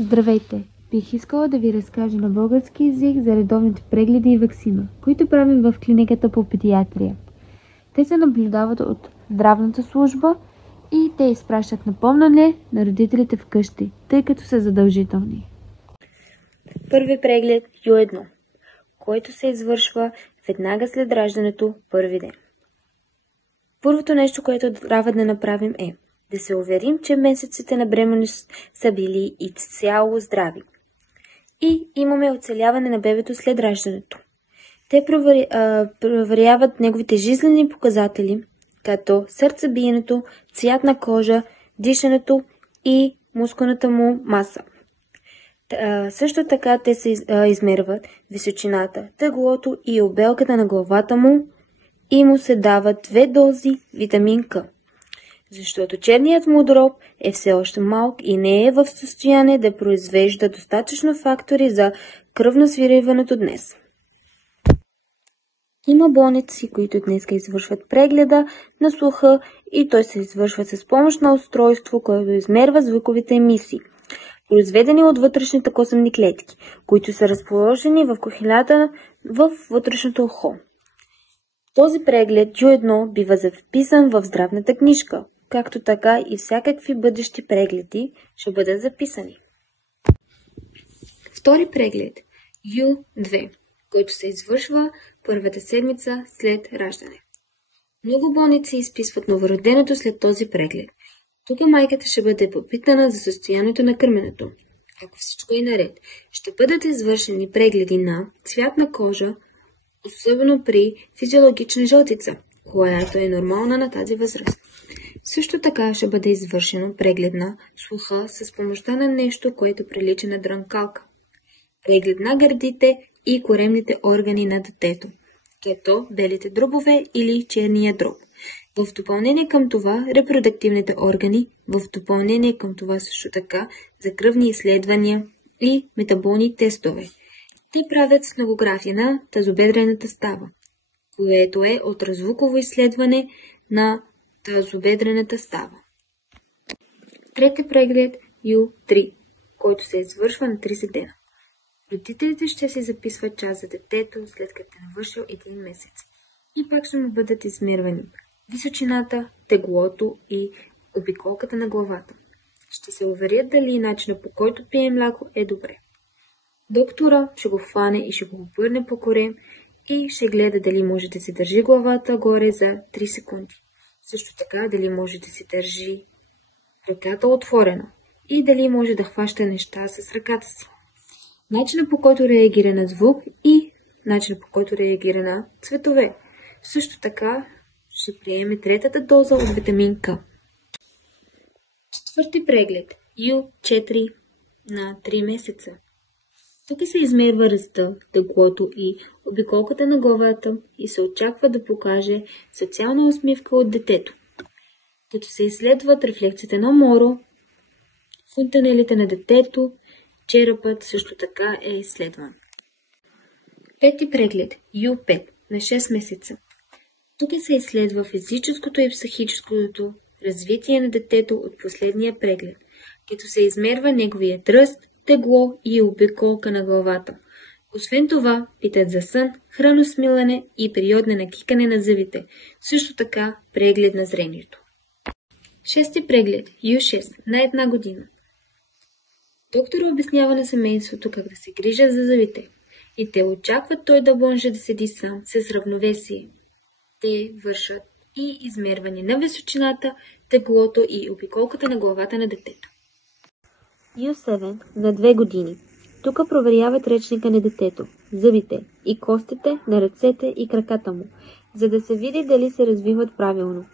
Здравейте! Бих искала да ви разкажа на български език за редовните прегледи и ваксина, които правим в клиниката по педиатрия. Те се наблюдават от здравната служба и те изпращат напомняне на родителите вкъщи, тъй като са задължителни. Първи преглед Ю1, който се извършва веднага след раждането първи ден. Първото нещо, което трябва да направим е да се уверим, че месеците на бременност са били изцяло здрави. И имаме оцеляване на бебето след раждането. Те проверяват неговите жизнени показатели, като сърцебиенето, цвят на кожа, дишането и мускулната му маса. Също така те се измерват височината, теглото и обелката на главата му и му се дават 2 дози витамин К. Защото черният му дроб е все още малък и не е в състояние да произвежда достатъчно фактори за кръвносвиването днес. Има болници, които днес извършват прегледа на слуха и той се извършва с помощ на устройство, което измерва звуковите емисии, произведени от вътрешните костни клетки, които са разположени в кохилята в вътрешното ухо. Този преглед Ю1 бива записан в здравната книжка, както така и всякакви бъдещи прегледи ще бъдат записани. Втори преглед Ю2, който се извършва първата седмица след раждане. Много болници изписват новороденото след този преглед. Тук майката ще бъде попитана за състоянието на кърменето. Ако всичко е наред, ще бъдат извършени прегледи на цвят на кожа, особено при физиологична жълтица, която е нормална на тази възраст. Също така ще бъде извършено преглед на слуха с помощта на нещо, което прилича на дрънкалка. Преглед на гърдите и коремните органи на детето, като белите дробове или черния дроб. В допълнение към това репродуктивните органи, в допълнение към това също така за кръвни изследвания и метаболни тестове. Те правят снегография на тазобедрената става, което е ултразвуково изследване на тазобедрената става. Трети преглед Ю3, който се извършва на 30 дена. Родителите ще се записват час за детето, след като е навършил 1 месец. И пак ще му бъдат измервани височината, теглото и обиколката на главата. Ще се уверят дали начинът, по който пие мляко, е добре. Доктора ще го хване и ще го обърне по корем и ще гледа дали може да се държи главата горе за 3 секунди. Също така дали може да се държи ръката отворена и дали може да хваща неща с ръката си. Начинът, по който реагира на звук и начинът, по който реагира на цветове. Също така ще приеме третата доза от витамин К. Четвърти преглед Ю4 на 3 месеца. Тук се измерва ръста, теглото и обиколката на главата и се очаква да покаже социална усмивка от детето, като се изследват рефлексите на моро, фунтанелите на детето, черепът също така е изследван. Пети преглед Ю5 на 6 месеца. Тук се изследва физическото и психическото развитие на детето от последния преглед, като се измерва неговият ръст, тегло и обиколка на главата. Освен това, питат за сън, храносмилане и период на накикане на зъбите, също така преглед на зрението. Шести преглед Ю6 на 1 година. Доктор обяснява на семейството как да се грижат за зъбите и те очакват той да може да седи сам с равновесие. Те вършат и измерване на височината, теглото и обиколката на главата на детето. Ю7 на 2 години. Тук проверяват речника на детето, зъбите и костите на ръцете и краката му, за да се види дали се развиват правилно.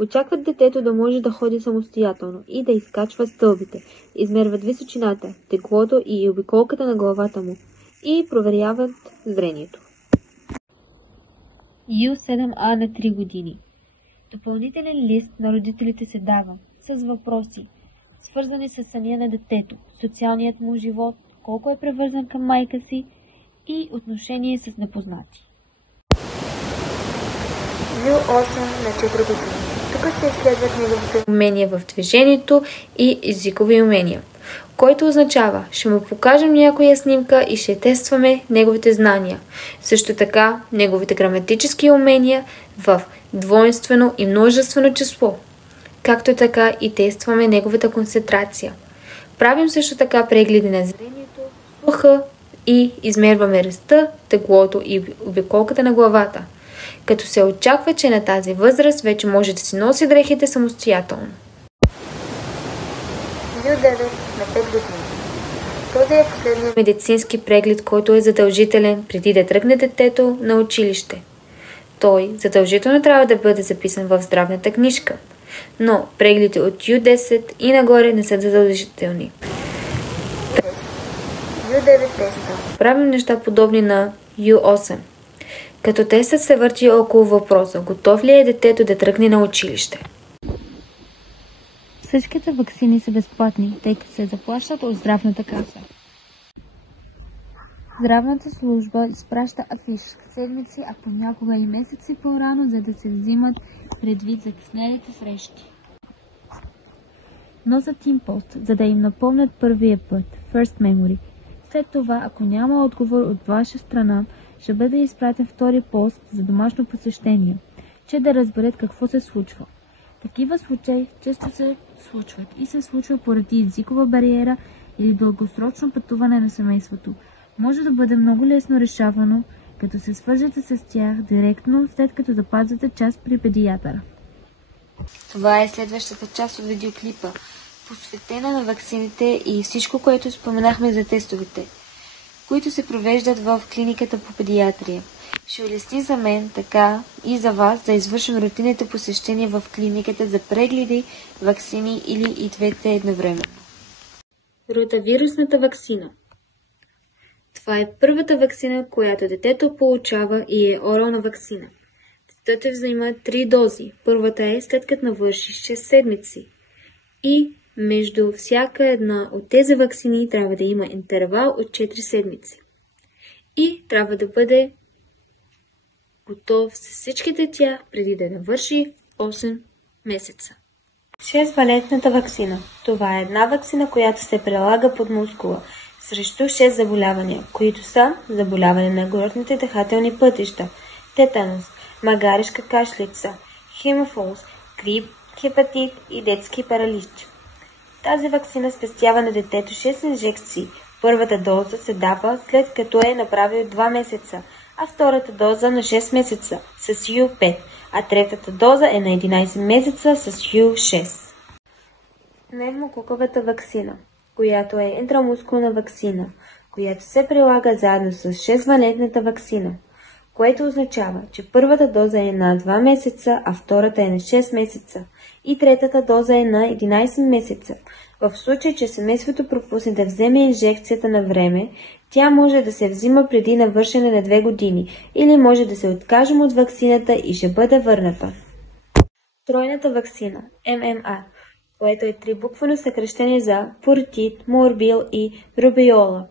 Очакват детето да може да ходи самостоятелно и да изкачва стълбите, измерват височината, теглото и обиколката на главата му и проверяват зрението. Ю7А на 3 години. Допълнителен лист на родителите се дава с въпроси, свързани с съня на детето, социалният му живот, колко е привързан към майка си и отношение с непознати. Ю8 на 4 години. Тук се изследват неговите умения в движението и езикови умения. който означава, ще му покажем някоя снимка и ще тестваме неговите знания. Също така, неговите граматически умения в двойнствено и множествено число. Както така и тестваме неговата концентрация. Правим също така прегледи на зрението, слуха и измерваме ръста, теглото и обиколката на главата. Като се очаква, че на тази възраст вече може да си носи дрехите самостоятелно. Ю-9 на 5 години. Този е последният медицински преглед, който е задължителен преди да тръгне детето на училище. Той задължително трябва да бъде записан в здравната книжка, но прегледите от Ю10 и нагоре не са задължителни. Ю9 теста. Правим неща подобни на Ю8. Като тестът се върти около въпроса, готов ли е детето да тръгне на училище. Всичките ваксини са безплатни, тъй като се заплащат от здравната каса. Здравната служба изпраща афиш седмици, а понякога и месеци по-рано, за да се взимат предвид закъснелите срещи. Носят им пост, за да им напомнят първия път, First Memory. След това, ако няма отговор от ваша страна, ще бъде изпратен втори пост за домашно посещение, че да разберат какво се случва. Такива случаи често се случват и се случва поради езикова бариера или дългосрочно пътуване на семейството. Може да бъде много лесно решавано, като се свържете с тях директно, след като запазвате час при педиатъра. Това е следващата част от видеоклипа, посветена на ваксините и всичко, което споменахме за тестовете, които се провеждат в клиниката по педиатрия. Ще улесни за мен, така и за вас, да извършим рутинните посещения в клиниката за прегледи, ваксини или и двете едновременно. Ротавирусната ваксина. Това е първата ваксина, която детето получава и е орална ваксина. Детето взима 3 дози. Първата е след като навърши 6 седмици. И между всяка една от тези ваксини трябва да има интервал от 4 седмици. И трябва да бъде готов с всичките тях преди да навърши 8 месеца. 6-валентната ваксина. Това е една ваксина, която се прилага под мускула срещу 6 заболявания, които са заболяване на горните дихателни пътища, тетанус, магаришка кашлица, хемофилус, грип, хепатит и детски паралич. Тази ваксина спестява на детето 6 инжекции. Първата доза се дава след като е направил 2 месеца, а втората доза на 6 месеца с Ю5, а третата доза е на 11 месеца с Ю6. Пневмококовата ваксина, която е интрамускулна ваксина, която се прилага заедно с 6-валентната ваксина, което означава, че първата доза е на 2 месеца, а втората е на 6 месеца и третата доза е на 11 месеца. В случай, че семейството пропусне да вземе инжекцията на време, тя може да се взима преди навършене на 2 години или може да се откажем от ваксината и ще бъде върната. Тройната ваксина ММР, което е трибуквено съкращение за портит, морбил и рубеола,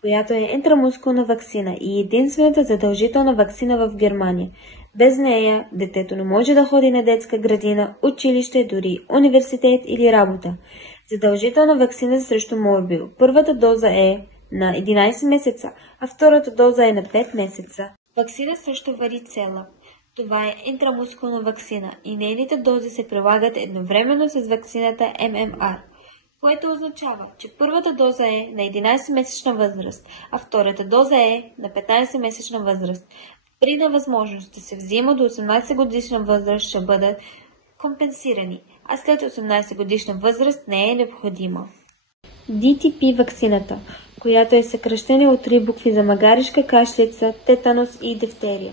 която е интрамускулна ваксина и единствената задължителна ваксина в Германия. Без нея детето не може да ходи на детска градина, училище, дори университет или работа. Задължителна ваксина срещу морбил. Първата доза е на 11 месеца, а втората доза е на 5 месеца. Ваксина срещу варицела. Това е интрамускулна ваксина и нейните дози се прилагат едновременно с ваксината ММР, което означава, че първата доза е на 11-месечна възраст, а втората доза е на 15-месечна възраст. При невъзможност да се взима до 18 годишна възраст ще бъдат компенсирани, а след 18 годишна възраст не е необходима. DTP ваксината, която е съкращение от 3 букви за магаришка кашлица, тетанус и дифтерия.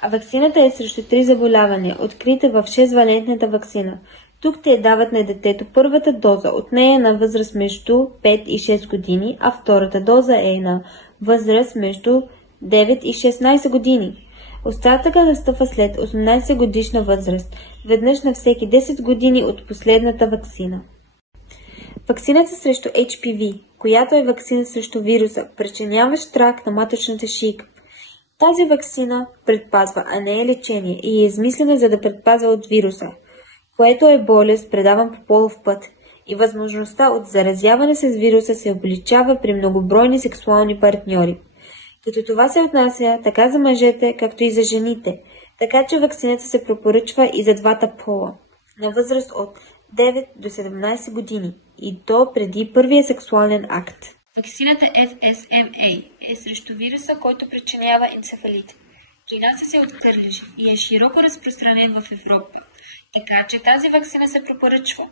А ваксината е срещу 3 заболявания, открита в 6-валентната ваксина. Тук те дават на детето първата доза, от нея на възраст между 5 и 6 години, а втората доза е на възраст между 9 и 16 години. Остатъка настъпва след 18 годишна възраст, веднъж на всеки 10 години от последната ваксина. Ваксината срещу HPV, която е ваксина срещу вируса, причиняващ рак на маточната шийка. Тази ваксина предпазва, а не е лечение и е измислена за да предпазва от вируса, което е болест, предаван по полов път. и възможността от заразяване с вируса се увеличава при многобройни сексуални партньори. Като това се отнася така за мъжете, както и за жените, така че ваксината се препоръчва и за двата пола, на възраст от 9 до 17 години и то преди първия сексуален акт. Ваксината FSMA е срещу вируса, който причинява енцефалит. Принася се от кърлежи и е широко разпространен в Европа, така че тази ваксина се препоръчва.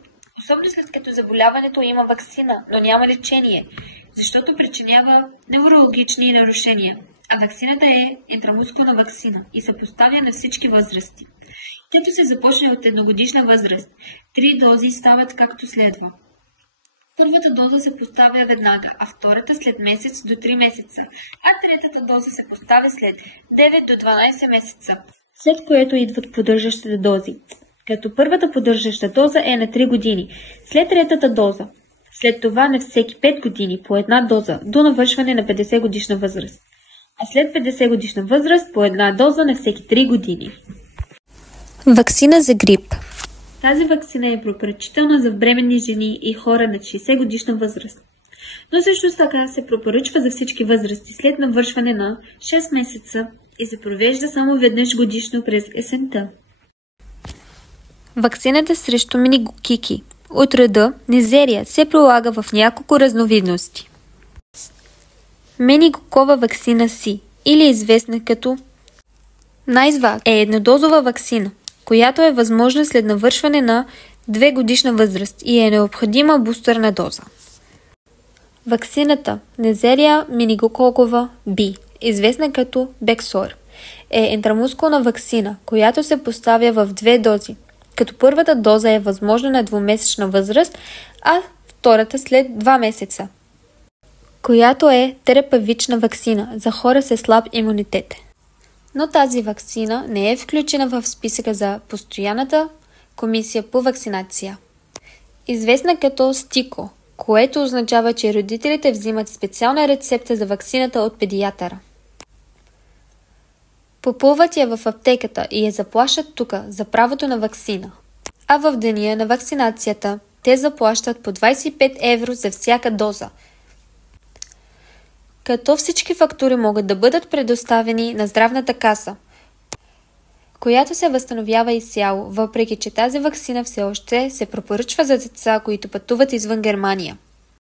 Особено след като заболяването има ваксина, но няма лечение, защото причинява неврологични нарушения. А ваксината е интрамускулна ваксина и се поставя на всички възрасти. Като се започне от едногодишна възраст, 3 дози стават както следва. Първата доза се поставя веднага, а втората след месец до 3 месеца, а третата доза се поставя след 9 до 12 месеца, след което идват поддържащите дози. Като първата поддържаща доза е на 3 години, след третата доза. След това на всеки 5 години по една доза до навършване на 50 годишна възраст. А след 50 годишна възраст по една доза на всеки 3 години. Ваксина за грип. Тази ваксина е препоръчителна за бременни жени и хора над 60 годишна възраст. Но също така се препоръчва за всички възрасти след навършване на 6 месеца и се провежда само веднъж годишно през есента. Ваксината срещу менингококи от рода Незерия се прилага в няколко разновидности. Менингокова ваксина Си, или известна като Найзвак, е еднодозова ваксина, която е възможна след навършване на 2 годишна възраст и е необходима бустерна доза. Ваксината Незерия менингококова B, известна като Бексор, е интрамускулна ваксина, която се поставя в 2 дози, като първата доза е възможна на 2-месечна възраст, а втората след 2 месеца, която е терапевтична ваксина за хора с слаб имунитет. Но тази ваксина не е включена в списъка за постоянната комисия по вакцинация, известна като СТИКО, което означава, че родителите взимат специална рецепта за ваксината от педиатъра. Попълват я в аптеката и я заплащат тук за правото на ваксина. А в деня на вакцинацията те заплащат по 25 евро за всяка доза. Като всички фактури могат да бъдат предоставени на здравната каса, която се възстановява изцяло, въпреки че тази ваксина все още се препоръчва за деца, които пътуват извън Германия.